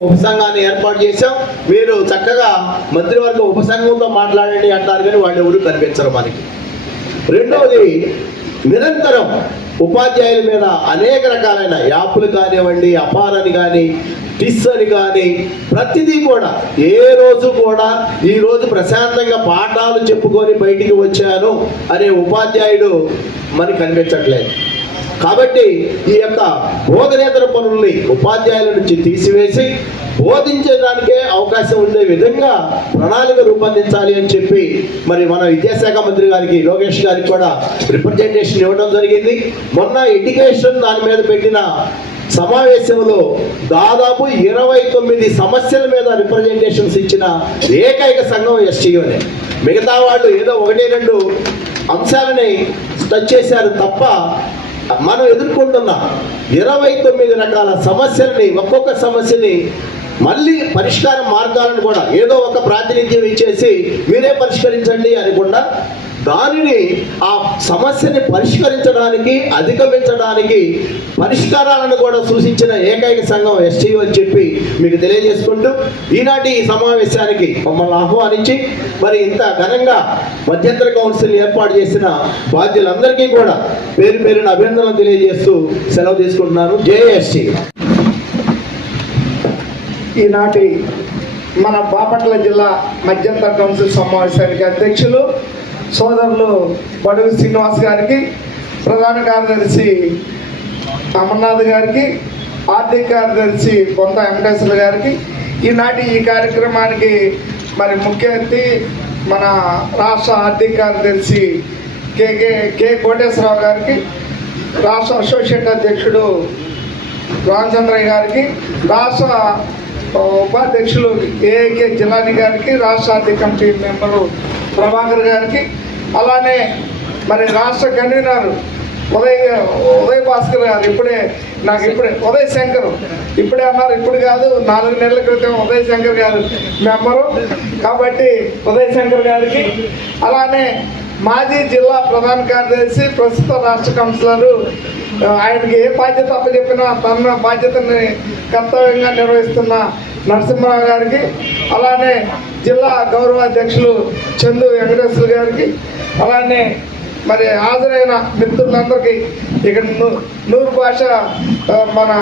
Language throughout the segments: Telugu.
ఉపసంఘాన్ని ఏర్పాటు చేశాం. మీరు చక్కగా మంత్రివర్గ ఉపసంఘంతో మాట్లాడండి అంటారు కానీ వాళ్ళు ఎవరు కనిపించరు మనకి. రెండవది నిరంతరం ఉపాధ్యాయుల మీద అనేక రకాలైన యాప్లు కానివ్వండి అపారని కానీ టిస్ అని కానీ ప్రతిదీ కూడా ఏ రోజు కూడా ఈ రోజు ప్రశాంతంగా పాఠాలు చెప్పుకొని బయటికి వచ్చాను అనే ఉపాధ్యాయుడు మనకి కనిపించట్లేదు. కాబట్టి ఈ యొక్క బోధనేతర పనుల్ని ఉపాధ్యాయుల నుంచి తీసివేసి బోధించడానికే అవకాశం ఉండే విధంగా ప్రణాళిక రూపొందించాలి అని చెప్పి మరి మన విద్యాశాఖ మంత్రి గారికి లోకేష్ గారికి కూడా రిప్రజెంటేషన్ ఇవ్వడం జరిగింది. మొన్న ఎడ్యుకేషన్ దాని మీద పెట్టిన సమావేశంలో దాదాపు ఇరవై తొమ్మిది సమస్యల మీద రిప్రజెంటేషన్స్ ఇచ్చిన ఏకైక సంఘం ఎస్టీఓనే మిగతా వాళ్ళు ఏదో ఒకటి రెండు అంశాలని టచ్ చేశారు తప్ప మనం ఎదుర్కొంటున్న ఇరవై తొమ్మిది రకాల సమస్యల్ని ఒక్కొక్క సమస్యని మళ్ళీ పరిష్కార మార్గాలను కూడా ఏదో ఒక ప్రాతినిధ్యం ఇచ్చేసి మీరే పరిష్కరించండి అనకుండా దానిని ఆ సమస్యని పరిష్కరించడానికి అధిగమించడానికి పరిష్కారాలను కూడా సూచించిన ఏకైక సంఘం ఎస్టీ అని చెప్పి మీకు తెలియజేసుకుంటూ ఈనాటి ఈ సమావేశానికి మమ్మల్ని ఆహ్వానించి మరి ఇంత ఘనంగా మధ్యంతర కౌన్సిల్ ఏర్పాటు చేసిన బాధ్యులందరికీ కూడా పేరు పేరున అభినందనలు తెలియజేస్తూ సెలవు తీసుకుంటున్నాను. జేఎస్టీ ఈనాటి మన బాపట్ల జిల్లా మధ్యంతర కౌన్సిల్ సమావేశానికి అధ్యక్షులు సోదరులు బడుగు శ్రీనివాస్ గారికి ప్రధాన కార్యదర్శి అమర్నాథ్ గారికి ఆర్థిక కార్యదర్శి కొంత వెంకటేశ్వర గారికి. ఈనాటి ఈ కార్యక్రమానికి మరి ముఖ్య అతిథి మన రాష్ట్ర ఆర్థిక కార్యదర్శి కేకే కే కోటేశ్వరరావు గారికి రాష్ట్ర అసోసియేట్ అధ్యక్షుడు రామచంద్రయ్య గారికి రాష్ట్ర ఉపాధ్యక్షులు ఏఏకే జిల్లాని గారికి రాష్ట్ర ఆర్థిక కమిటీ మెంబరు ప్రభాకర్ గారికి అలానే మరి రాష్ట్ర కన్వీనర్ ఉదయ్ ఉదయ్ భాస్కర్ గారు ఇప్పుడే నాకు ఇప్పుడే ఉదయ్ శంకర్ ఇప్పుడే అన్నారు ఇప్పుడు కాదు నాలుగు నెలల క్రితం ఉదయ్ శంకర్ గారు మెంబరు. కాబట్టి ఉదయ్ శంకర్ గారికి అలానే మాజీ జిల్లా ప్రధాన కార్యదర్శి ప్రస్తుత రాష్ట్ర కౌన్సిలరు ఆయనకి ఏ బాధ్యత అప్పచెప్పినా తన బాధ్యతని కర్తవ్యంగా నిర్వహిస్తున్న నరసింహరావు గారికి అలానే జిల్లా గౌరవ అధ్యక్షులు చందు వెంకటేశ్వర గారికి అలానే మరి హాజరైన మిత్రులందరికీ ఇక్కడ నూరు భాష మన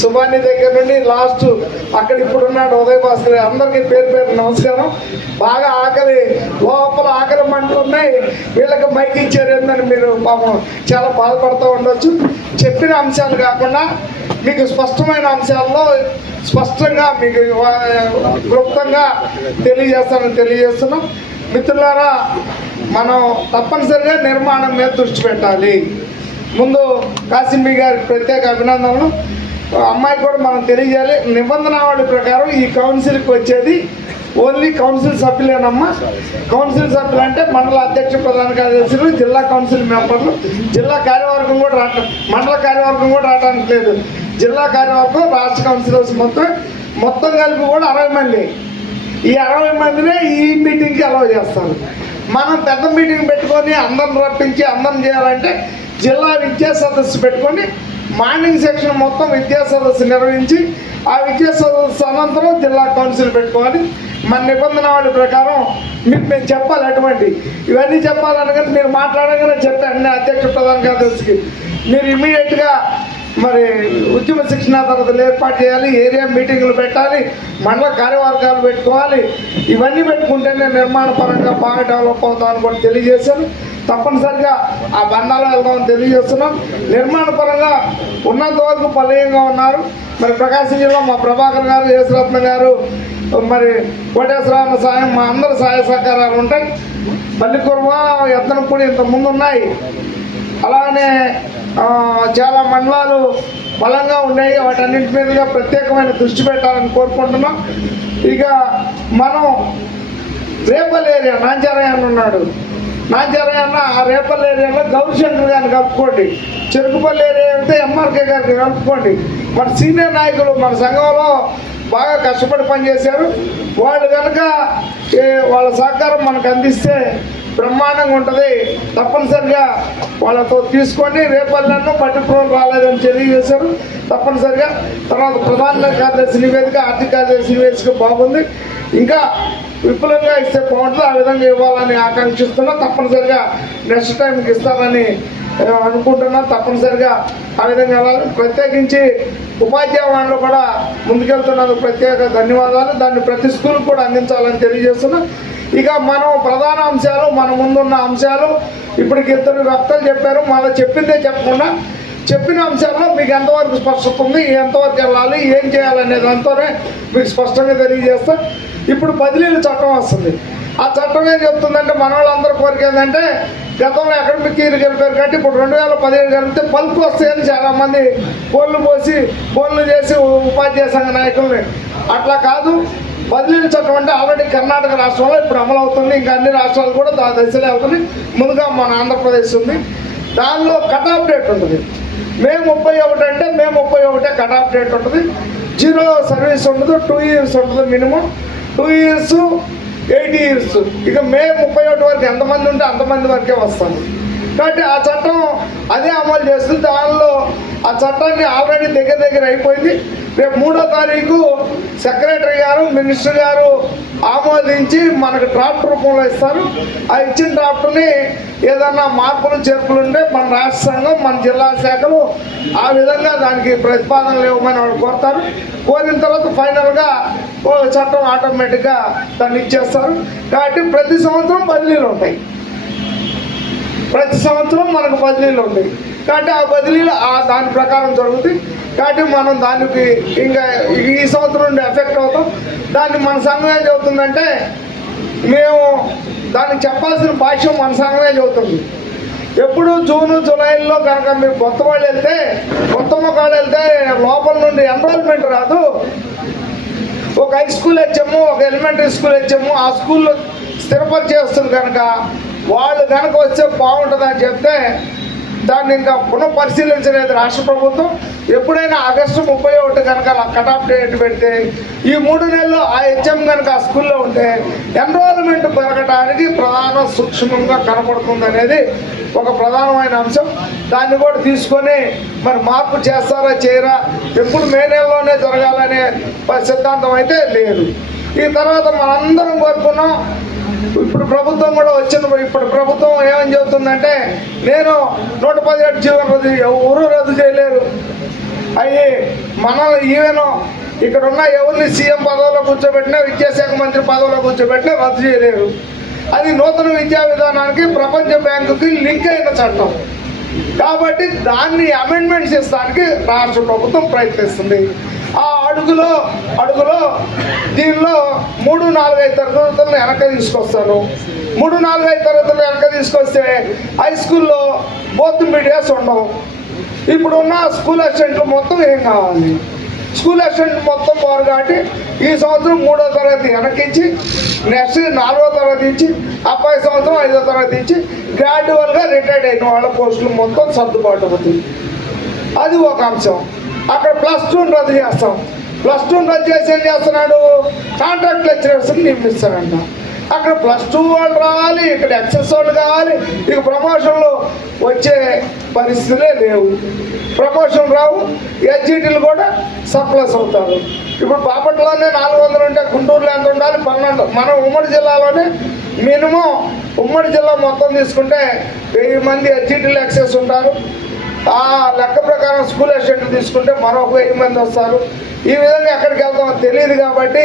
సుబాని దగ్గర నుండి లాస్ట్ అక్కడ ఇప్పుడు ఉన్నాడు ఉదయ్ భాస్కర్. అందరికీ పేరు పేరు నమస్కారం. బాగా ఆకలి లోపల ఆకలి మంటున్నాయి వీళ్ళకి మైక్ ఇచ్చారు ఏందని మీరు పాపం చాలా బాధపడుతూ ఉండొచ్చు. చెప్పిన అంశాలు కాకుండా మీకు స్పష్టమైన అంశాల్లో స్పష్టంగా మీకు క్లుప్తంగా తెలియజేస్తానని తెలియజేస్తున్నాం. మిత్రులారా మనం తప్పనిసరిగా నిర్మాణం మీద దృష్టి పెట్టాలి. ముందు కాసింబీ గారికి ప్రత్యేక అభినందనలు. అమ్మాయి కూడా మనం తెలియజేయాలి. నిబంధనావళి ప్రకారం ఈ కౌన్సిల్కి వచ్చేది ఓన్లీ కౌన్సిల్ సభ్యులేనమ్మా. కౌన్సిల్ సభ్యులు అంటే మండల అధ్యక్ష ప్రధాన కార్యదర్శులు జిల్లా కౌన్సిల్ మెంబర్లు జిల్లా కార్యవర్గం కూడా రావటం మండల కార్యవర్గం కూడా రావడానికి లేదు. జిల్లా కార్యవర్గం రాష్ట్ర కౌన్సిలర్స్ మొత్తం మొత్తం కలిపి కూడా అరవై మంది. ఈ అరవై మందినే ఈ మీటింగ్కి అలవ్ చేస్తారు. మనం పెద్ద మీటింగ్ పెట్టుకొని అందరం రప్పించి అందరం చేయాలంటే జిల్లా విద్యా సదస్సు పెట్టుకొని మార్నింగ్ సెక్షన్ మొత్తం విద్యా సదస్సు నిర్వహించి ఆ విద్యా సదస్సు అనంతరం జిల్లా కౌన్సిల్ పెట్టుకోవాలి మన నిబంధనావళి ప్రకారం మీకు మేము చెప్పాలి అటువంటి. ఇవన్నీ చెప్పాలనగానే మీరు మాట్లాడగానే చెప్పాను అధ్యక్ష ప్రధాన కార్యదర్శికి. మీరు ఇమీడియట్గా మరి ఉద్యమ శిక్షణా తరగతులు ఏర్పాటు చేయాలి ఏరియా మీటింగులు పెట్టాలి మండల కార్యవర్గాలు పెట్టుకోవాలి. ఇవన్నీ పెట్టుకుంటేనే నిర్మాణ పరంగా బాగా డెవలప్ అవుతామని కూడా తెలియజేశాను తప్పనిసరిగా ఆ బంధాలు వెళ్దామని తెలియజేస్తున్నాం. నిర్మాణ పరంగా ఉన్నంత వరకు పల్లెయంగా ఉన్నారు. మరి ప్రకాశం జిల్లా మా ప్రభాకర్ గారు యేసురత్న గారు మరి కోటేశ్వరరావు సాయం మా అందరి సహాయ సహకారాలు ఉంటాయి. పల్లికుర్మ ఎత్తనపూడి ఇంత ముందు ఉన్నాయి అలానే చాలా మండలాలు బలంగా ఉన్నాయి. వాటన్నింటి మీదుగా ప్రత్యేకమైన దృష్టి పెట్టాలని కోరుకుంటున్నాం. ఇక మనం రేపల్ ఏరియా నాంచారయ్య అన్న ఉన్నాడు. నాంచారయ్య ఆ రేపల్ ఏరియాలో గౌరీశంకర్ గారిని కలుపుకోండి. చెరుకుపల్లి ఏరియా అయితే ఎంఆర్కే గారిని కలుపుకోండి. మన సీనియర్ నాయకులు మన సంఘంలో బాగా కష్టపడి పనిచేశారు. వాళ్ళు కనుక ఏ, వాళ్ళ సహకారం మనకు అందిస్తే బ్రహ్మాండంగా ఉంటుంది. తప్పనిసరిగా వాళ్ళతో తీసుకొని రేపల్లెన్నో పట్టిపురం రాలేదని తెలియజేశారు. తప్పనిసరిగా తర్వాత ప్రధాన కార్యదర్శి నివేదిక ఆర్థిక కార్యదర్శి నివేదిక బాగుంది. ఇంకా విపులంగా ఇస్తే బాగుంటుంది. ఆ విధంగా ఇవ్వాలని ఆకాంక్షిస్తున్నా. తప్పనిసరిగా నెక్స్ట్ టైంకి ఇస్తామని ఆ, అనుకుంటున్నా. తప్పనిసరిగా ఆ విధంగా వెళ్ళాలి ప్రత్యేకించి ఉపాధ్యాయులు కూడా ముందుకెళ్తున్నందుకు ప్రత్యేక ధన్యవాదాలు. దాన్ని ప్రతి స్కూల్ కూడా అందించాలని తెలియజేస్తున్నా. ఇక మనం ప్రధాన అంశాలు మన ముందున్న అంశాలు. ఇప్పటికి ఇద్దరు వక్తలు చెప్పారు. మళ్ళీ చెప్పిందే చెప్పకుండా చెప్పిన అంశాల్లో మీకు ఎంతవరకు స్పష్టత ఉంది ఎంతవరకు వెళ్ళాలి ఏం చేయాలనేది అంతానే మీకు స్పష్టంగా తెలియజేస్తా. ఇప్పుడు బదిలీల చట్టం వస్తుంది. ఆ చట్టం ఏం చెప్తుందంటే మన వాళ్ళందరూ కోరిక ఏంటంటే గతంలో అకాడమిక్ ఇయర్ గెలిపారు కాబట్టి ఇప్పుడు రెండు వేల పదిహేడు కలిపితే పలుపు వస్తాయని చాలామంది బోళ్ళు ఫోన్లు పోసి ఫోన్లు చేసి ఉపాధ్యాయ సంఘ నాయకుల్ని. అట్లా కాదు. బదిలీల చట్టం అంటే ఆల్రెడీ కర్ణాటక రాష్ట్రంలో ఇప్పుడు అమలు అవుతుంది ఇంకా అన్ని రాష్ట్రాలు కూడా దా దశలో అవుతుంది ముందుగా మన ఆంధ్రప్రదేశ్ ఉంది. దానిలో కట్ ఆఫ్ డేట్ ఉంటుంది. మే ముప్పై ఒకటి అంటే మే ముప్పై ఒకటే కట్ ఆఫ్ డేట్ ఉంటుంది. జీరో సర్వీస్ ఉండదు. టూ ఇయర్స్ ఉంటుంది minimum. Two years eight years ఇక మే ముప్పై ఒకటి వరకు ఎంతమంది ఉంటే అంతమంది వరకే వస్తుంది. కాబట్టి ఆ చట్టం అదే అమలు చేస్తుంది. దానిలో ఆ చట్టాన్ని ఆల్రెడీ దగ్గర దగ్గర అయిపోయింది. రేపు మూడో తారీఖు సెక్రటరీ గారు మినిస్టర్ గారు ఆమోదించి మనకు డ్రాఫ్ట్ రూపంలో ఇస్తారు. ఆ ఇచ్చిన డ్రాఫ్ట్ని ఏదన్నా మార్పులు చేర్పులు ఉంటే మన రాష్ట్ర సంఘం మన జిల్లా శాఖలు ఆ విధంగా దానికి ప్రతిపాదనలు ఇవ్వమని వాళ్ళు కోరుతారు. కోరిన తర్వాత ఫైనల్గా చట్టం ఆటోమేటిక్గా దాన్ని ఇచ్చేస్తారు. కాబట్టి ప్రతి సంవత్సరం బదిలీలు ఉంటాయి. ప్రతి సంవత్సరం మనకు బదిలీలు ఉంటాయి. కాబట్టి ఆ బదిలీలు ఆ దాని ప్రకారం జరుగుతాయి. కాబట్టి మనం దానికి ఇంకా ఈ సంవత్సరం నుండి ఎఫెక్ట్ అవుతాం. దాన్ని మన సంఘం ఏం చెబుతుందంటే మేము దానికి చెప్పాల్సిన భాష్యం మన సంఘమే చెబుతుంది. ఎప్పుడు జూను జూలైలో కనుక మీరు కొత్త వాళ్ళు వెళ్తే కొత్త మొక్కలు వెళ్తే లోపల నుండి ఎన్రోల్మెంట్ రాదు. ఒక హై స్కూల్ వచ్చాము ఒక ఎలిమెంటరీ స్కూల్ వచ్చాము ఆ స్కూల్లో స్థిరపరిచేస్తుంది కనుక వాళ్ళు కనుక వస్తే బాగుంటుందని చెప్తే దాన్ని ఇంకా పునః పరిశీలించలేదు రాష్ట్ర ప్రభుత్వం. ఎప్పుడైనా ఆగస్టు ముప్పై ఒకటి కనుక కట్ ఆఫ్ డేట్ పెడితే ఈ మూడు నెలలు ఆ హెచ్ఎం కనుక ఆ స్కూల్లో ఉంటే ఎన్రోల్మెంట్ పెరగడానికి ప్రధాన సూక్ష్మంగా కనపడుతుంది అనేది ఒక ప్రధానమైన అంశం. దాన్ని కూడా తీసుకొని మరి మార్పు చేస్తారా చేయరా ఎప్పుడు మే నెలలోనే జరగాలనే సిద్ధాంతం అయితే లేదు. ఈ తర్వాత మనందరం కోరుకున్నాం ఇప్పుడు ప్రభుత్వం కూడా వచ్చిన ఇప్పుడు ప్రభుత్వం ఏమని చెబుతుందంటే నేను నూట పదిహేడు జీవన రద్దు ఎవరు రద్దు చేయలేరు అయ్యి మనల్ని ఈవెన్ ఇక్కడ ఉన్న ఎవరిని సీఎం పదవిలో కూర్చోబెట్టినా విద్యాశాఖ మంత్రి పదవిలో కూర్చోబెట్టినా రద్దు చేయలేరు. అది నూతన విద్యా విధానానికి ప్రపంచ బ్యాంకుకి లింక్ అయిన చట్టం. కాబట్టి దాన్ని అమెండ్మెంట్ చేస్తానికి రాష్ట్ర ప్రభుత్వం ప్రయత్నిస్తుంది. ఆ అడుగులో అడుగులో దీనిలో మూడు నాలుగైదు తరగతులను వెనక తీసుకొస్తాను. మూడు నాలుగైదు తరగతులు వెనక తీసుకొస్తే హై స్కూల్లో బోత్ మీడియాస్ ఉండవు. ఇప్పుడున్న స్కూల్ అసిస్టెంట్లు మొత్తం ఏం కావాలి? స్కూల్ అసిస్టెంట్ మొత్తం పోరు కాబట్టి ఈ సంవత్సరం మూడో తరగతి వెనకించి నెక్స్ట్ నాలుగో తరగతి ఇచ్చి అబ్బాయి సంవత్సరం ఐదో తరగతి ఇచ్చి గ్రాడ్యువల్గా రిటైర్డ్ అయిన వాళ్ళ పోస్టులు మొత్తం సర్దుబాటు అవుతుంది అది ఒక అంశం. అక్కడ ప్లస్ టూని రద్దు చేస్తాం. ప్లస్ టూని రద్దు చేసి ఏం చేస్తున్నాడు? కాంట్రాక్ట్ లెక్చరర్స్ని నియమిస్తారంట అక్కడ ప్లస్ టూ వాళ్ళు రావాలి ఇక్కడ ఎక్సెస్ వాళ్ళు కావాలి. ఇక ప్రమోషన్లు వచ్చే పరిస్థితులే లేవు. ప్రమోషన్ రావు ఎస్జీటీలు కూడా సప్లస్ అవుతారు. ఇప్పుడు బాపట్లోనే నాలుగు వందలు ఉంటే గుంటూరులో ఎంత ఉండాలి? పన్నెండు. మన ఉమ్మడి జిల్లాలోనే మినిమం ఉమ్మడి జిల్లా మొత్తం తీసుకుంటే వెయ్యి మంది ఎస్జీటీలు ఎక్సెస్ ఉంటారు. ఆ లెక్క ప్రకారం స్కూల్ అసిస్టెంట్ తీసుకుంటే మరొక వెయ్యి మంది వస్తారు. ఈ విధంగా ఎక్కడికి వెళ్తామో తెలియదు కాబట్టి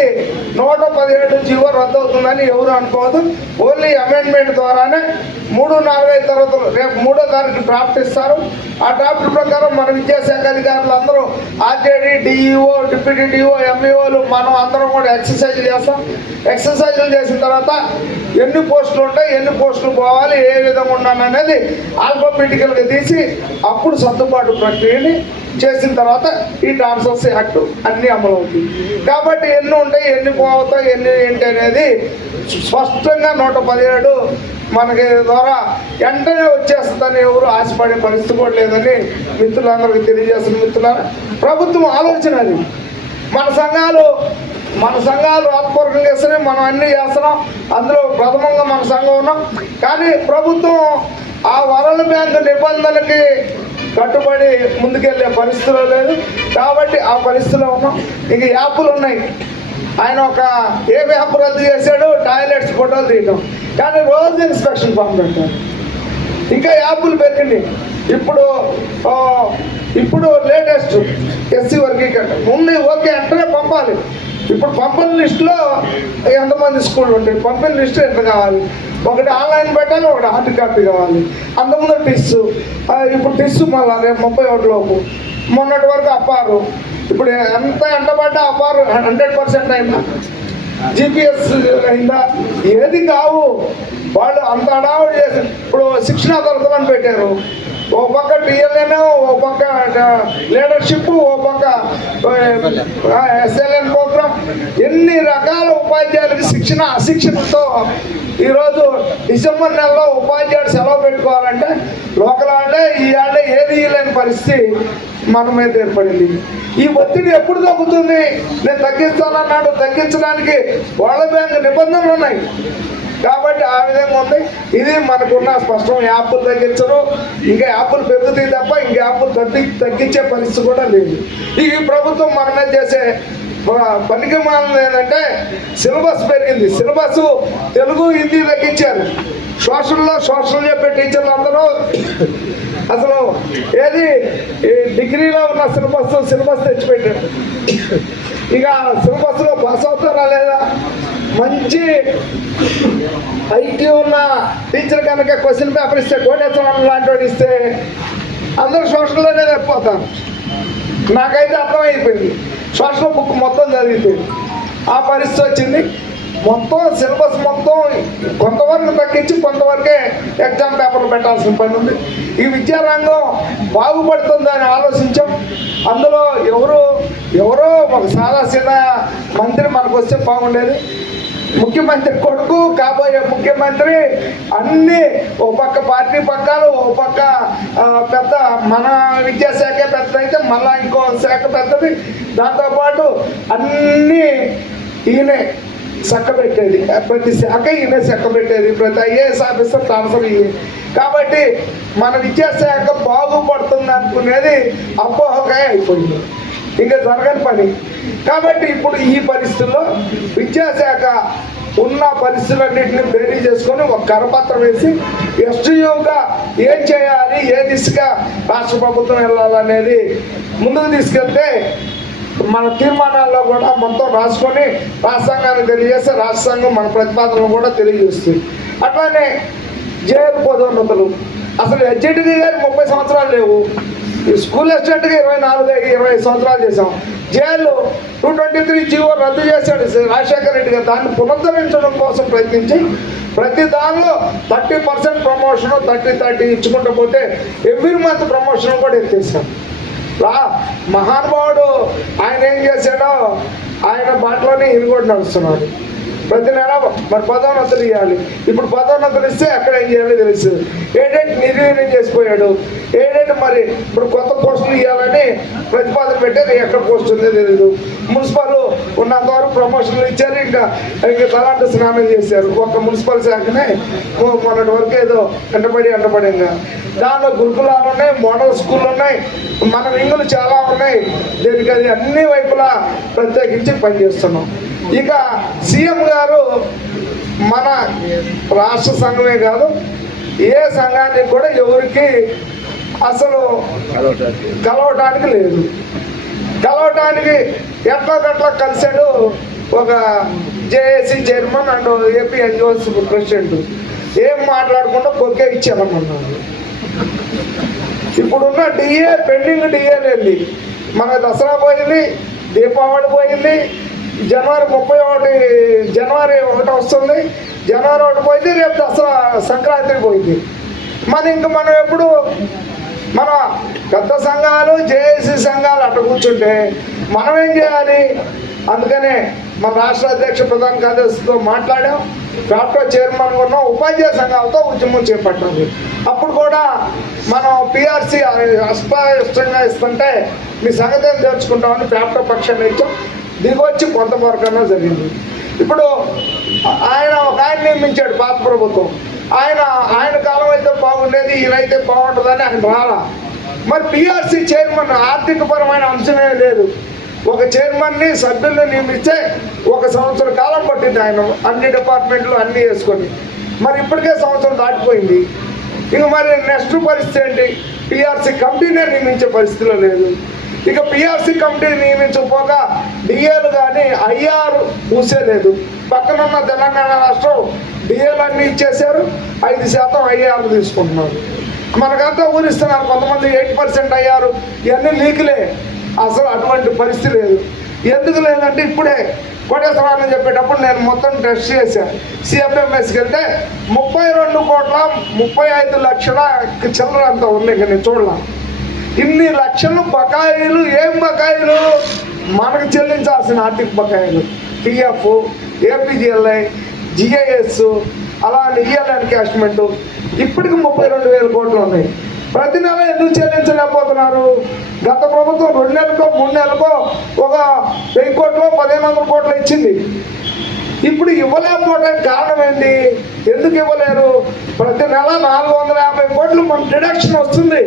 నూట పదిహేడు జీవో రద్దు అవుతుందని ఎవరు అనుకోవద్దు. ఓన్లీ అమెండ్మెంట్ ద్వారానే మూడు నాలుగైదు తరగతులు రేపు మూడో తారీఖు డ్రాఫ్ట్ ఇస్తారు. ఆ డ్రాఫ్ట్ ప్రకారం మన విద్యాశాఖ అధికారులు అందరూ ఆర్జేడీ డిఈఓ డిప్యూటీ డిఓ ఎంఈఓలు మనం అందరం కూడా ఎక్సర్సైజ్ చేస్తాం. ఎక్సర్సైజులు చేసిన తర్వాత ఎన్ని పోస్టులు ఉంటాయి ఎన్ని పోస్టులు పోవాలి ఏ విధంగా ఉన్నాననేది అనేది ఆల్ఫాబెటికల్గా తీసి అప్పుడు సర్దుబాటు ప్రక్రియని చేసిన తర్వాత ఈ ట్రాన్స్ఫర్స్ యాక్ట్ అన్నీ అమలు అవుతాయి కాబట్టి ఎన్ని ఉంటాయి ఎన్ని పోతాయి ఎన్ని ఏంటి అనేది స్పష్టంగా నూట పదిహేడు మనకి ద్వారా వెంటనే వచ్చేస్తుందని ఎవరు ఆశపడే పరిస్థితి కూడా లేదని మిత్రులందరికీ తెలియజేస్తున్న మిత్రులారా ప్రభుత్వం ఆలోచన అది. మన సంఘాలు మన సంఘాలు రాతపూర్వకంగా చేస్తున్నాయి మనం అన్నీ చేస్తున్నాం అందులో ప్రథమంగా మన సంఘం ఉన్నాం. కానీ ప్రభుత్వం ఆ వరల్డ్ బ్యాంక్ నిబంధనలకి కట్టుబడి ముందుకెళ్ళే పరిస్థితిలో లేదు. కాబట్టి ఆ పరిస్థితిలో ఉన్నాం. ఇక యాప్లు ఉన్నాయి. ఆయన ఒక ఏ యాప్ రద్దు చేశాడు టాయిలెట్స్ ఫోటోలు తీయటం. కానీ రోజు ఇన్స్పెక్షన్ ఫామ్ పెట్టారు ఇంకా యాప్లు పెట్టండి ఇప్పుడు ఇప్పుడు లేటెస్ట్ ఎస్సీ వర్గీకరణ. ఉంది ఓకే అంటేనే పంపాలి. ఇప్పుడు పంపిన లిస్టులో ఎంతమంది స్కూళ్ళు ఉంటాయి? పంపిన లిస్టు ఎంత కావాలి? ఒకటి ఆన్లైన్ పెట్టాలి ఒకటి హార్డ్ కాపీ కావాలి. అంతకుముందు టిస్సు ఇప్పుడు టిస్సు మళ్ళా రేపు ముప్పై ఒకటిలోపు మొన్నటి వరకు అప్పారు ఇప్పుడు ఎంత ఎంటబడ్డా అప్పారు హండ్రెడ్ పర్సెంట్ అయినా. జిపిఎస్ అయిందా? ఏది కావు. వాళ్ళు అంత అడావుడు చేసి ఇప్పుడు శిక్షణ దొరకదని పెట్టారు. ఓ పక్క టీఎల్ఎన్ ఓ పక్క లీడర్షిప్ ఓ పక్క ఎస్ఎల్ఎన్ ప్రోగ్రామ్ ఎన్ని రకాల ఉపాధ్యాయులకు శిక్షణ అశిక్షణతో ఈరోజు డిసెంబర్ నెలలో ఉపాధ్యాయుడు సెలవు పెట్టుకోవాలంటే లోకల్ అంటే ఈ ఆడే ఏది లేని పరిస్థితి మన మీద ఏర్పడింది. ఈ ఒత్తిడి ఎప్పుడు తగ్గుతుంది? నేను తగ్గిస్తానన్నాడు తగ్గించడానికి వాళ్ళ బ్యాంక్ నిబంధనలు ఉన్నాయి. కాబట్టి ఆ విధంగా ఉంది. ఇది మనకున్న స్పష్టం. యాప్లు తగ్గించరు. ఇంకా యాప్లు పెరుగుతాయి తప్ప ఇంకా యాప్లు తగ్గి తగ్గించే పరిస్థితి కూడా లేదు. ఈ ప్రభుత్వం మనమే చేసే పనికి మాలిన ఏంటంటే సిలబస్ పెరిగింది. సిలబస్ తెలుగు హిందీ తగ్గించారు. సోషల్లో సోషల్ చెప్పే టీచర్లు అందరూ అసలు ఏది డిగ్రీలో ఉన్న సిలబస్ సిలబస్ తెచ్చిపెట్టారు. ఇక సిలబస్లో పాస్ అవుతారా లేదా? మంచి ఐక్యూ ఉన్న టీచర్ కనుక క్వశ్చన్ పేపర్ ఇస్తే కోటేశ్వరం లాంటి వాడు ఇస్తే అందరూ సోషల్లోనే తప్పిపోతారు. నాకైతే అర్థమైపోయింది. సోషల్ బుక్ మొత్తం చదివితే ఆ పరిస్థితి వచ్చింది. మొత్తం సిలబస్ మొత్తం కొంతవరకు తగ్గించి కొంతవరకే ఎగ్జామ్ పేపర్లు పెట్టాల్సిన పని ఉంది. ఈ విద్యారంగం బాగుపడుతుందని ఆలోచించాం. అందులో ఎవరు ఎవరో ఒక సాదా సీదా మంత్రి మనకు వస్తే బాగుండేది. ముఖ్యమంత్రి కొడుకు కాబోయే ముఖ్యమంత్రి అన్ని ఓ పక్క పార్టీ పక్కాలు ఓ పక్క పెద్ద మన విద్యాశాఖ పెద్ద అయితే మళ్ళా ఇంకో శాఖ పెద్దది. దాంతోపాటు అన్ని ఈయనే చక్క పెట్టేది. ప్రతి శాఖ ఈయనే చక్క పెట్టేది. ప్రతి ఐఏఎస్ ఆఫీసర్ ట్రాన్స్ఫర్ అయ్యేది కాబట్టి మన విద్యాశాఖ బాగుపడుతుంది అనుకునేది అపోహగా అయిపోయింది. ఇంకా జరగని పని. కాబట్టి ఇప్పుడు ఈ పరిస్థితుల్లో విద్యాశాఖ ఉన్న పరిస్థితులన్నింటినీ బేరీ చేసుకొని ఒక కరపత్రం వేసి ఎస్టీయూగా ఏం చేయాలి ఏ దిశగా రాష్ట్ర ప్రభుత్వం వెళ్ళాలనేది ముందుకు తీసుకెళ్తే మన తీర్మానాల్లో కూడా మొత్తం రాసుకొని రాష్ట్రాంగానికి తెలియజేస్తే రాష్ట్రాంగం మన ప్రతిపాదనలు కూడా తెలియజేస్తుంది. అట్లానే జైలు పదోన్నతులు అసలు హెచ్ఐటి గారు ముప్పై సంవత్సరాలు లేవు. స్కూల్ అసిస్టెంట్గా ఇరవై నాలుగు ఇరవై సంవత్సరాలు చేసాం jail two twenty three GO రద్దు చేశాడు రాజశేఖర రెడ్డి గారు. దాన్ని పునరుద్ధరించడం కోసం ప్రయత్నించి ప్రతి దానిలో thirty percent promotion thirty thirty ఇచ్చుకుంటూ పోతే ఎవ్రీ మంత్ ప్రమోషన్ కూడా ఎత్తేసాం రా మహానుభావుడు ఆయన ఏం చేశాడో ఆయన బాటలోనే ఇది కూడా నడుస్తున్నాడు. ప్రతి నెల మరి పదోన్నతులు ఇవ్వాలి ఇప్పుడు పదోన్నతులు ఇస్తే అక్కడ ఏం చేయాలో తెలుసు. ఏంటంటే నిర్వీర్యం చేసిపోయాడు? ఏంటంటే మరి ఇప్పుడు కొత్త పోస్టులు ఇవ్వాలని ప్రతిపాదన పెట్టారు ఎక్కడ పోస్ట్ ఉందో తెలియదు మున్సిపల్ ఉన్నంత వరకు ప్రమోషన్లు ఇచ్చారు ఇంకా ఇంకా తలాంటి స్నానం చేశారు. ఒక్క మున్సిపల్ శాఖనే మొన్నటి వరకు ఏదో ఎంటబడి ఎంటబడి దానిలో గురుకులాలు ఉన్నాయి మోడల్ స్కూళ్ళు ఉన్నాయి మన రింగులు చాలా ఉన్నాయి. దీనికి అది అన్ని వైపులా ప్రత్యేకించి పనిచేస్తున్నాం. ఇక సీఎం గారు మన రాష్ట్ర సంఘమే కాదు ఏ సంఘానికి కూడా ఎవరికి అసలు కలవటానికి లేదు. కలవటానికి ఎట్లా గట్లా కలిశాడు ఒక JAC chairman and AP NGOs president. ఏం మాట్లాడకుండా బొక్కే ఇచ్చేయాలన్నాడు ఇప్పుడున్న డిఏ పెండింగ్ డిఏ వెళ్ళి మన దసరా పోయింది దీపావళి పోయింది జనవరి ముప్పై ఒకటి జనవరి ఒకటి వస్తుంది. జనవరి ఒకటి పోయింది రేపు దసరా సంక్రాంతి పోయింది. మన ఇంక మనం ఎప్పుడు మన పెద్ద సంఘాలు జేఏసీ సంఘాలు అట్ట కూర్చుంటే మనం ఏం చేయాలి? అందుకనే మన రాష్ట్ర అధ్యక్ష ప్రధాన కార్యదర్శితో మాట్లాడాం. డాక్టర్ చైర్మన్ ఉన్నాం. ఉపాధ్యాయ సంఘాలతో ఉద్యమం చేపట్టింది అప్పుడు కూడా మనం పిఆర్సీ అస్పష్టంగా ఇస్తుంటే మీ సంగతి తెలుసుకుంటామని పేపర్ పక్షాన్ని ఇచ్చాం. దిగొచ్చి కొంతవరకన్నా జరిగింది. ఇప్పుడు ఆయన ఒక ఆయన నియమించాడు పాత ప్రభుత్వం. ఆయన ఆయన కాలం అయితే బాగుండేది ఈయనైతే బాగుంటుందని ఆయన రాలా. మరి పిఆర్సీ చైర్మన్ ఆర్థిక పరమైన అంశమే లేదు. ఒక చైర్మన్ని సభ్యుల్ని నియమిస్తే ఒక సంవత్సర కాలం పట్టింది ఆయన. అన్ని డిపార్ట్మెంట్లు అన్ని వేసుకొని. మరి ఇప్పటికే సంవత్సరం దాటిపోయింది. ఇంక మరి నెక్స్ట్ పరిస్థితి ఏంటి? పిఆర్సీ కమిటీనే నియమించే పరిస్థితిలో లేదు. ఇక పిఆర్సీ కమిటీ నియమించకపోక డిఏలు కానీ ఐఆర్ పూసేలేదు పక్కనున్న తెలంగాణ రాష్ట్రం డిఏలు అన్ని ఇచ్చేశారు. ఐదు శాతం ఐఆర్లు తీసుకుంటున్నారు. మనకంతా ఊరిస్తున్నారు. కొంతమంది ఎయిట్ పర్సెంట్ అయ్యారు ఇవన్నీ లీకులే. అసలు అటువంటి పరిస్థితి లేదు. ఎందుకు లేదంటే ఇప్పుడే కోటేశ్వరాన్ని చెప్పేటప్పుడు నేను మొత్తం టెస్ట్ చేశాను సిఎంఎంఎస్కి వెళ్తే ముప్పై రెండు కోట్ల ముప్పై ఐదు లక్షల చిల్లర అంత ఉంది. ఇంకా నేను చూడలేను ఇన్ని లక్షలు బకాయిలు ఏం బకాయిలు? మనకు చెల్లించాల్సిన ఆర్థిక బకాయిలు. పిఎఫ్ ఏపీజీఎల్ఐ జిఐఎస్ అలా ఇఎల్ ఎన్కాష్మెంట్ ఇప్పటికి ముప్పై రెండు వేల కోట్లు ఉన్నాయి. ప్రతి నెల ఎందుకు చెల్లించలేకపోతున్నారు? గత ప్రభుత్వం రెండు నెలలకో మూడు నెలలకో ఒక వెయ్యి కోట్లు పదిహేను వందల కోట్లు ఇచ్చింది. ఇప్పుడు ఇవ్వలేకపోవడానికి కారణం ఏంటి? ఎందుకు ఇవ్వలేరు? ప్రతి నెల నాలుగు వందల యాభై కోట్లు మన డిడక్షన్ వస్తుంది.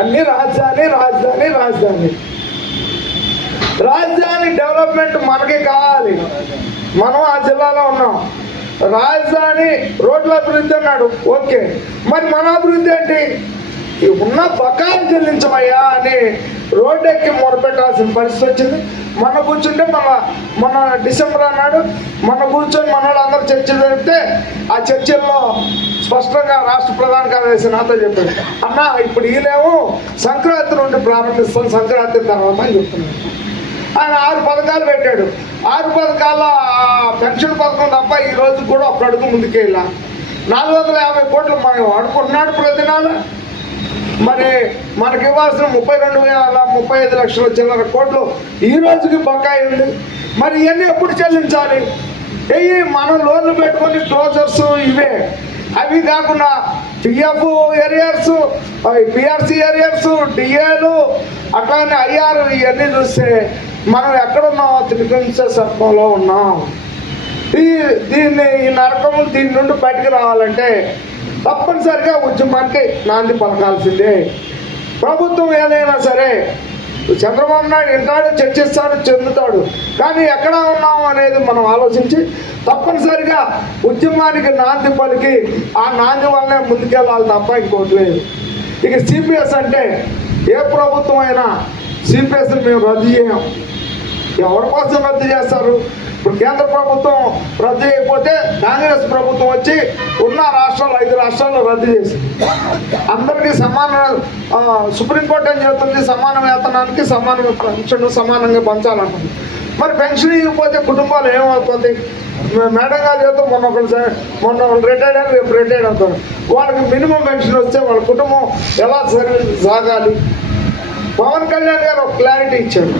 అన్ని రాజధాని రాజధాని రాజధాని. రాజధాని డెవలప్మెంట్ మనకి కావాలి. మనం ఆ జిల్లాలో ఉన్నాం. రాజధాని రోడ్ల అభివృద్ధి అన్నాడు. ఓకే. మరి మన అభివృద్ధి ఏంటి? ఉన్న బకాయిలు చెల్లించమయ్యా అని రోడ్డు ఎక్కి మొదలుపెట్టాల్సిన పరిస్థితి వచ్చింది. మన కూర్చుంటే మన మన డిసెంబర్ అన్నాడు. మన కూర్చొని మన వాళ్ళందరూ చర్చలు జరిపితే ఆ చర్చల్లో స్పష్టంగా రాష్ట్ర ప్రధాన కార్యదర్శి నాతో చెప్పాడు అన్న ఇప్పుడు ఈయనేమో సంక్రాంతి నుండి ప్రారంభిస్తాం సంక్రాంతి తర్వాత అని చెప్తున్నాను ఆయన ఆరు పథకాలు పెట్టాడు. ఆరు పథకాల పెన్షన్ పథకం తప్ప ఈ రోజు కూడా ఒక అడుగు ముందుకెళ్ళా నాలుగు వందల యాభై కోట్లు మనం వాడుకుంటున్నాడు ప్రతి నెల. మరి మనకి ఇవ్వాల్సిన ముప్పై రెండు వేల ముప్పై ఐదు లక్షల చిల్లర కోట్లు ఈ రోజుకి బకాయి ఉంది. మరి ఇవన్నీ ఎప్పుడు చెల్లించాలి? ఏయి మనం లోన్లు పెట్టుకొని క్లోజర్స్ ఇవే. అవి కాకుండా పిఎఫ్ ఎరియర్స్ పిఆర్సీ ఎరియర్స్ డిఏలు అట్లానే ఐఆర్ ఇవన్నీ చూస్తే మనం ఎక్కడున్నాం త్రికంశ సర్పంలో ఉన్నాం. ఈ దీన్ని ఈ నరకం దీని నుండి బయటకు రావాలంటే తప్పనిసరిగా ఉద్యమానికి నాంది పలకాల్సిందే. ప్రభుత్వం ఏదైనా సరే చంద్రబాబు నాయుడు వింటాడు చర్చిస్తాడు చెందుతాడు? కానీ ఎక్కడ ఉన్నాం అనేది మనం ఆలోచించి తప్పనిసరిగా ఉద్యమానికి నాంది పలికి ఆ నాంది వల్లనే ముందుకెళ్ళాలి తప్ప ఇంకోటి లేదు. ఇక సిపిఎస్ అంటే ఏ ప్రభుత్వం అయినా సిపిఎస్ని మేము రద్దు చేయం. ఎవరి కోసం రద్దు చేస్తారు? ఇప్పుడు కేంద్ర ప్రభుత్వం రద్దు చేయకపోతే కాంగ్రెస్ ప్రభుత్వం వచ్చి ఉన్న రాష్ట్రాలు ఐదు రాష్ట్రాల్లో రద్దు చేసింది. అందరికీ సమాన సుప్రీంకోర్టు ఏం చెబుతుంది? సమాన వేతనానికి సమాన పెన్షన్ సమానంగా పంచాలంటుంది మరి పెన్షన్ ఇవ్వకపోతే కుటుంబాలు ఏమవుతుంది? మేడం గారు చెబుతూ మొన్న ఒకరు మొన్న ఒకరు రిటైర్డ్ అయ్యారు రేపు రిటైర్డ్ అవుతారు. వాళ్ళకి మినిమం పెన్షన్ వస్తే వాళ్ళ కుటుంబం ఎలా సాగాలి? పవన్ కళ్యాణ్ గారు ఒక క్లారిటీ ఇచ్చాడు.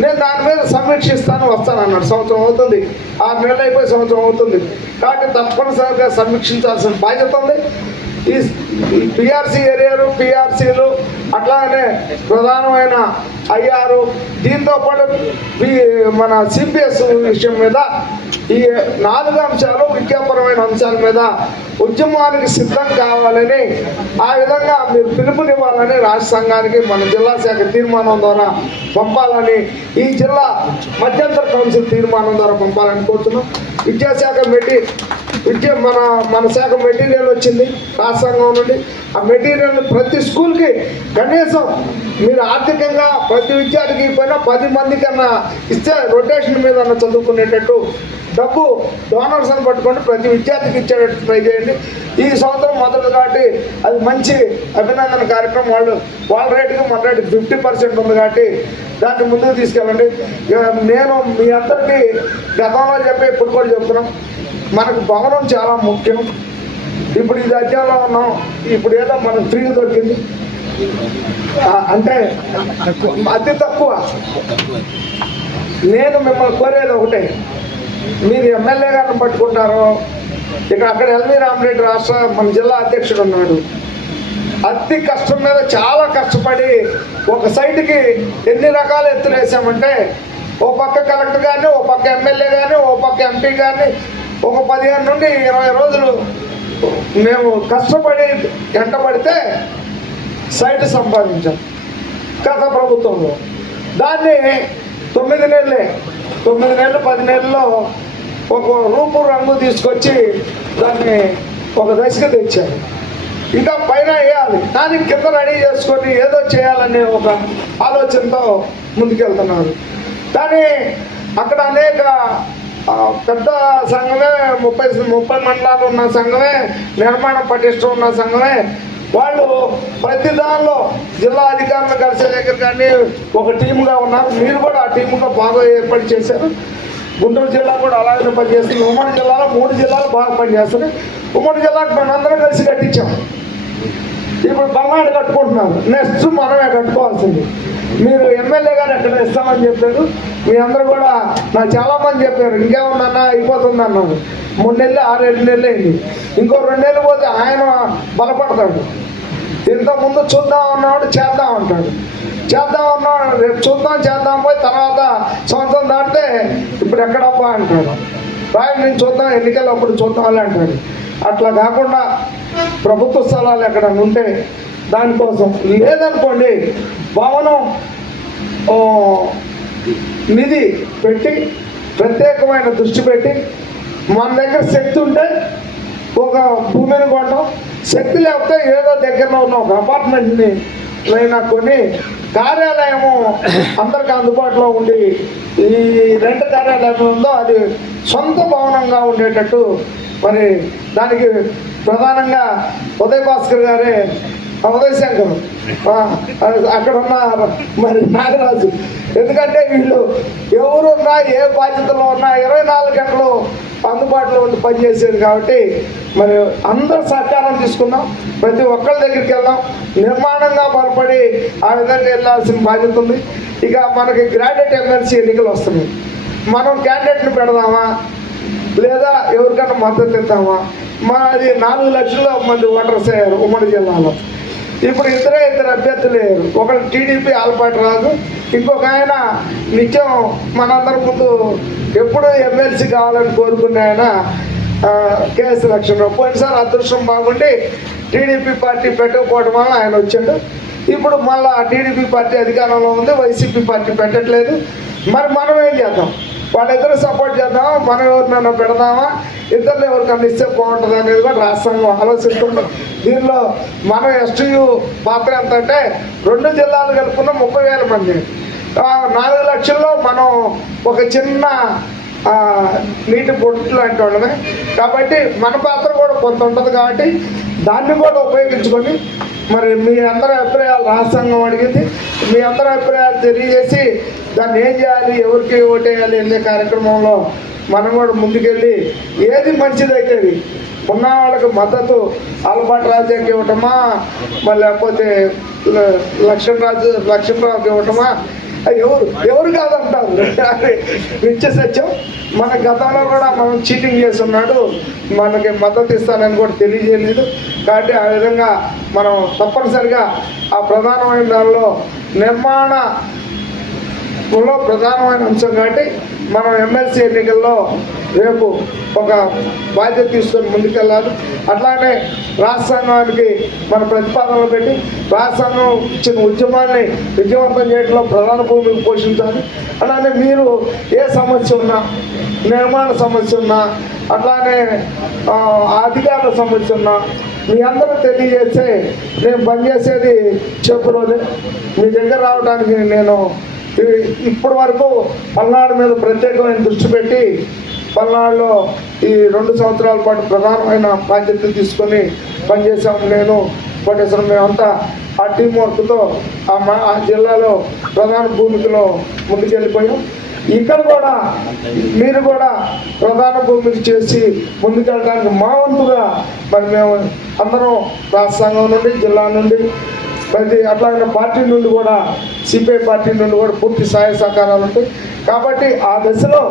నేను దాని మీద సమీక్షిస్తాను వస్తాను అన్నాడు. సంవత్సరం అవుతుంది. ఆరు నెలలు అయిపోయి సంవత్సరం అవుతుంది. కాబట్టి తప్పనిసరిగా సమీక్షించాల్సిన బాధ్యత ఉంది. ఈ పిఆర్సీ ఏరియాలు పిఆర్సీలు అట్లానే ప్రధానమైన అయ్యారు దీంతో పాటు మన సిపిఎస్ విషయం మీద ఈ నాలుగు అంశాలు విద్యాపరమైన అంశాల మీద ఉద్యమానికి సిద్ధం కావాలని ఆ విధంగా మీరు పిలుపునివ్వాలని రాష్ట్ర సంఘానికి మన జిల్లా శాఖ తీర్మానం ద్వారా పంపాలని ఈ జిల్లా మధ్యంతర కౌన్సిల్ తీర్మానం ద్వారా పంపాలని కోరుతున్నాం. విద్యాశాఖ పెట్టి విద్య మన మన శాఖ మెటీరియల్ వచ్చింది రాష్ట్ర సంఘం నుండి. ఆ మెటీరియల్ ప్రతి స్కూల్కి కనీసం మీరు ఆర్థికంగా ప్రతి విద్యార్థికి పోయినా పది మంది కన్నా ఇస్తే రొటేషన్ మీద అన్న చదువుకునేటట్టు డబ్బు డోనర్స్ అని పట్టుకొని ప్రతి విద్యార్థికి ఇచ్చేటట్టు ట్రై చేయండి. ఈ సంవత్సరం మొదలు కాబట్టి అది మంచి అభినందన కార్యక్రమం. వాళ్ళు వాళ్ళ రేటుకి మన రేటు ఫిఫ్టీ పర్సెంట్ ఉంది కాబట్టి దాన్ని ముందుకు తీసుకెళ్ళండి. నేను మీ అందరికీ గతంలో చెప్పి ఇప్పుడు కూడా చెప్తున్నాం. మనకు భవనం చాలా ముఖ్యం. ఇప్పుడు ఇది అధ్యాయంలో ఉన్నాం. ఇప్పుడు ఏదో మనకు ఫ్రీ దొరికింది. అంటే అతి తక్కువ. నేను మిమ్మల్ని కోరేది ఒకటే. మీరు ఎమ్మెల్యే గారిని పట్టుకుంటారు ఇక అక్కడ ఎల్వి రామరెడ్డి రాష్ట్ర మన జిల్లా అధ్యక్షుడు ఉన్నాడు. అతి కష్టం మీద చాలా కష్టపడి ఒక సైట్కి ఎన్ని రకాల ఎత్తులు వేసామంటే ఓ పక్క కలెక్టర్ కానీ ఓ పక్క ఎమ్మెల్యే కానీ ఓ పక్క ఎంపీ కానీ ఒక పదిహేను నుండి ఇరవై రోజులు మేము కష్టపడి ఎంటబడితే సైట్ సంపాదించాం గత ప్రభుత్వంలో. దాన్ని తొమ్మిది నెలలే తొమ్మిది నెలలు పది నెలల్లో ఒక రూపు రంగు తీసుకొచ్చి దాన్ని ఒక దశకు తెచ్చారు. ఇంకా పైన వేయాలి. కానీ కింద రెడీ చేసుకొని ఏదో చేయాలనే ఒక ఆలోచనతో ముందుకెళ్తున్నారు. కానీ అక్కడ అనేక పెద్ద సంఘమే ముప్పై ముప్పై మండలాలు ఉన్న సంఘమే నిర్మాణ పటిష్టం ఉన్న సంఘమే. వాళ్ళు ప్రతి దానిలో జిల్లా అధికారులు కలిసే దగ్గర కానీ ఒక టీముగా ఉన్నారు. మీరు కూడా ఆ టీముగా బాగా ఏర్పాటు చేశారు. గుంటూరు జిల్లా కూడా అలాగే పనిచేస్తుంది. ఉమ్మడి జిల్లాలో మూడు జిల్లాలు బాగా పనిచేస్తున్నాయి. ఉమ్మడి జిల్లాకు మనందరం కలిసి కట్టించాం. ఇప్పుడు బంగాడు కట్టుకుంటున్నారు నెక్స్ట్ మనమే కట్టుకోవాల్సింది. మీరు ఎమ్మెల్యే గారు ఎక్కడ ఇస్తామని చెప్పాడు మీ అందరూ కూడా నాకు చాలా మంది చెప్పారు. ఇంకేముందన్నా అయిపోతుంది అన్నారు మూడు నెలలు ఆరు ఏడు నెలలు అయింది. ఇంకో రెండు నెలలు పోతే ఆయన బలపడతాడు. ఇంతకుముందు చూద్దాం అన్నవాడు చేద్దాం అంటాడు. చేద్దాం అన్నాడు రేపు చూద్దాం చేద్దాం పోయి తర్వాత సంవత్సరం దాటితే ఇప్పుడు ఎక్కడబ్బా అంటాడు. రాయల్ నేను చూద్దాం ఎన్నికలు అప్పుడు చూద్దాం అంటాడు. అట్లా కాకుండా ప్రభుత్వ స్థలాలు ఎక్కడ ఉంటే దానికోసం లేదనుకోండి భవనం నిధి పెట్టి ప్రత్యేకమైన దృష్టి పెట్టి మన దగ్గర శక్తి ఉంటే ఒక భూమిని కొనడం శక్తి లేకపోతే ఏదో దగ్గరలో ఉన్న ఒక అపార్ట్మెంట్ని అయినా కొన్ని కార్యాలయము అందరికి అందుబాటులో ఉండి ఈ రెండు కార్యాలయం ఉందో అది సొంత భవనంగా ఉండేటట్టు మరి దానికి ప్రధానంగా ఉదయ్ భాస్కర్ గారే ఉదయ్ శంకర్ అక్కడ ఉన్న మరి నాగరాజు. ఎందుకంటే వీళ్ళు ఎవరున్నా ఏ బాధ్యతలో ఉన్నా ఇరవై నాలుగు గంటలు అందుబాటులో ఉండి పనిచేసేది కాబట్టి మరి అందరూ సహకారం తీసుకుందాం ప్రతి ఒక్కరి దగ్గరికి వెళ్దాం నిర్మాణంగా బలపడి ఆ విధంగా వెళ్ళాల్సిన బాధ్యత ఉంది. ఇక మనకి గ్రాడ్యుయేట్ ఎమ్మెల్సీ ఎన్నికలు వస్తున్నాయి. మనం క్యాండిడేట్ని పెడదామా? లేదా ఎవరికైనా మద్దతు ఇద్దామా? మాది నాలుగు లక్షల మంది ఓటర్స్ అయ్యారు ఉమ్మడి జిల్లాలో. ఇప్పుడు ఇద్దరే ఇద్దరు అభ్యర్థులు లేరు. ఒకరు టీడీపీ ఆలపాటి రాజు ఇంకొక ఆయన నిత్యం మనందరి ముందు ఎప్పుడు ఎమ్మెల్సీ కావాలని కోరుకునే ఆయన కేఎస్ లక్ష్మణరావు. పోయినసారి అదృష్టం బాగుండి టీడీపీ పార్టీ పెట్టకపోవడం వల్ల ఆయన వచ్చాడు. ఇప్పుడు మళ్ళా టీడీపీ పార్టీ అధికారంలో ఉంది వైసీపీ పార్టీ పెట్టట్లేదు. మరి మనం ఏం చేద్దాం? వాళ్ళిద్దరు సపోర్ట్ చేద్దాం మనం ఎవరినైనా పెడదామా? ఇద్దరు ఎవరికన్నా ఇస్తే బాగుంటుంది అనేది కూడా రాష్ట్రంలో ఆలోచిస్తున్నాం దీనిలో మన ఎస్టీయు పాత్ర ఎంత అంటే రెండు జిల్లాలు కలుపుకున్న ముప్పై వేల మంది. నాలుగు లక్షల్లో మనం ఒక చిన్న నీటి బొట్టు లాంటి వాళ్ళమే. కాబట్టి మన పాత్ర కూడా కొంత ఉంటుంది కాబట్టి దాన్ని కూడా ఉపయోగించుకొని మరి మీ అందరి అభిప్రాయాలు రాష్ట్రంగం అడిగింది. మీ అందరి అభిప్రాయాలు తెలియజేసి దాన్ని ఏం చేయాలి? ఎవరికి ఓటేయాలి వెళ్ళే కార్యక్రమంలో మనం కూడా ముందుకెళ్ళి ఏది మంచిదైతుంది ఉన్న వాళ్ళకి మద్దతు అలపాటి రాజ్యానికి ఇవ్వటమా? మరి లేకపోతే ల- లక్ష్మణ్ రాజు లక్ష్మణరావుకి ఇవ్వటమా? ఎవరు ఎవరు కాదంటారు. అది నిత్య సత్యం. మన గతంలో కూడా మనం చీటింగ్ చేస్తున్నాడు. మనకి మద్దతు ఇస్తానని కూడా తెలియజేయలేదు. కాబట్టి ఆ విధంగా మనం తప్పనిసరిగా ఆ ప్రధానమైన దానిలో నిర్మాణ కూడా ప్రధానమైన అంశం కాబట్టి మనం ఎమ్మెల్సీ ఎన్నికల్లో రేపు ఒక బాధ్యత తీసుకొని ముందుకెళ్ళాలి. అట్లానే రాష్ట్రాంగానికి మన ప్రతిపాదనలు పెట్టి రాష్ట్రాంగం ఇచ్చిన ఉద్యమాన్ని విజయవంతం చేయడంలో ప్రధాన భూమికి పోషించాలి. అలానే మీరు ఏ సమస్య ఉన్నా నిర్మాణ సమస్య ఉన్నా అట్లానే అధికారుల సమస్య ఉన్నా మీ అందరూ తెలియజేస్తే నేను పనిచేసేది చెప్పురోజే మీ దగ్గర రావడానికి నేను ఇప్పటి వరకు పల్నాడు మీద ప్రత్యేకమైన దృష్టి పెట్టి పల్నాడులో ఈ రెండు సంవత్సరాల పాటు ప్రధానమైన బాధ్యత తీసుకొని పనిచేసాము నేను కోటేశ్వరం మేమంతా ఆ టీం వర్క్తో ఆ మా ఆ జిల్లాలో ప్రధాన భూమికలో ముందుకెళ్ళిపోయాం. ఇక్కడ కూడా మీరు కూడా ప్రధాన భూమికి చేసి ముందుకెళ్ళడానికి మా వంతుగా మరి మేము అందరం రాష్ట్రంగం నుండి జిల్లా నుండి ప్రతి అట్లాగే పార్టీ నుండి కూడా సిపిఐ పార్టీ నుండి కూడా పూర్తి సహాయ సహకారాలు ఉంటాయి. కాబట్టి ఆ దశలో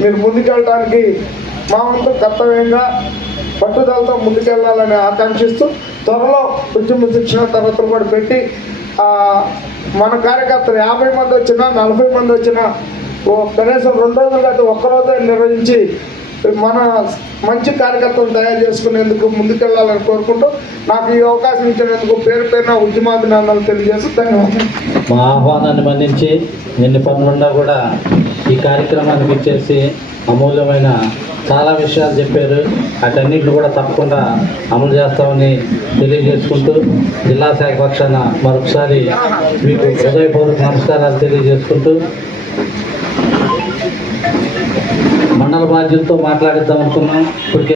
మీరు ముందుకెళ్ళడానికి మా వంతు కర్తవ్యంగా పట్టుదలతో ముందుకెళ్ళాలని ఆకాంక్షిస్తూ త్వరలో ఉద్యమ శిక్షణ తరగతులు కూడా పెట్టి మన కార్యకర్తలు యాభై మంది వచ్చినా నలభై మంది వచ్చినా ఓ కనీసం రెండు రోజులు అయితే ఒక్కరోజు నిర్వహించి మన మంచి కార్యకర్తలు తయారు చేసుకునేందుకు ముందుకెళ్ళాలని కోరుకుంటూ నాకు ఈ అవకాశం ఇచ్చినందుకు పేరు పేరున ఉద్యమాభినందనలు తెలియజేస్తూ ధన్యవాదాలు. మా ఆహ్వానాన్ని మన్నించి ఎన్ని పనులున్నా కూడా ఈ కార్యక్రమానికి ఇచ్చేసి అమూల్యమైన చాలా విషయాలు చెప్పారు. అటన్నింటిని కూడా తప్పకుండా అమలు చేస్తామని తెలియజేసుకుంటూ జిల్లా శాఖ పక్షాన మరొకసారి మీకు హృదయపూర్వక నమస్కారాలు తెలియజేసుకుంటూ మండల బాధ్యులతో మాట్లాడిద్దాం అనుకున్నాం. ఇప్పటికే